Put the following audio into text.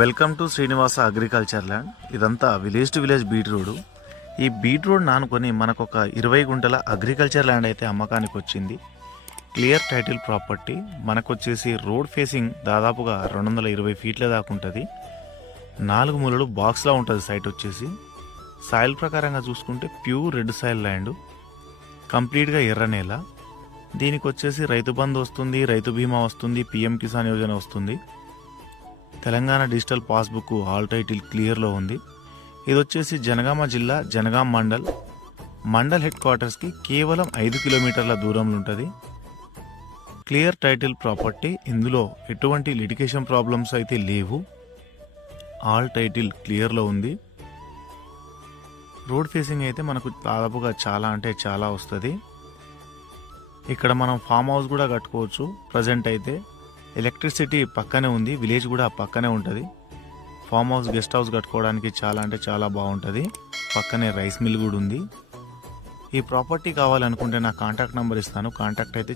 Welcome to Srinivasa agriculture land. ఇదంతా village to village beat road. ఈ beat road నానుకొని మనకు ఒక 20 గుంటల అగ్రికల్చర్ ల్యాండ్ అయితే అమ్మకానికి వచ్చింది. Clear title property. మనకు వచ్చేసి రోడ్ ఫేసింగ్ దాదాపుగా 220 ఫీట్ల దాకా ఉంటుంది. 4 మూలలు బాక్స్లా ఉంటుంది. సైట్ వచ్చేసి సాయిల్ ప్రకారంగా చూసుకుంటే ప్యూర్ రెడ్ సాయిల్ ల్యాండ్, కంప్లీట్గా ఎర్ర నేల. దీనికి వచ్చేసి రైతు బంధు వస్తుంది, రైతు బీమా వస్తుంది, పిఎం కిసాన్ యోజన వస్తుంది. Telangana digital passbook all title క్లియర్లో ఉంది. ఇది వచ్చేసి జనగామ జిల్లా, జనగాం మండల్ హెడ్ క్వార్టర్స్కి కేవలం 5 కిలోమీటర్ల దూరంలో ఉంటుంది. Clear title property. ఇందులో ఎటువంటి లిటిగేషన్ ప్రాబ్లమ్స్ అయితే లేవు. ఆల్ టైటిల్ క్లియర్లో ఉంది. రోడ్ ఫేసింగ్ అయితే మనకు దాదాపుగా చాలా అంటే చాలా వస్తుంది. ఇక్కడ మనం ఫామ్ హౌస్ కూడా కట్టుకోవచ్చు. ప్రజెంట్ అయితే ఎలక్ట్రిసిటీ పక్కనే ఉంది, విలేజ్ కూడా పక్కనే ఉంటుంది. ఫామ్ హౌస్, గెస్ట్ హౌస్ కట్టుకోవడానికి చాలా అంటే చాలా బాగుంటుంది. పక్కనే రైస్ మిల్ కూడా ఉంది. ఈ ప్రాపర్టీ కావాలనుకుంటే నా కాంటాక్ట్ నెంబర్ ఇస్తాను. కాంటాక్ట్ అయితే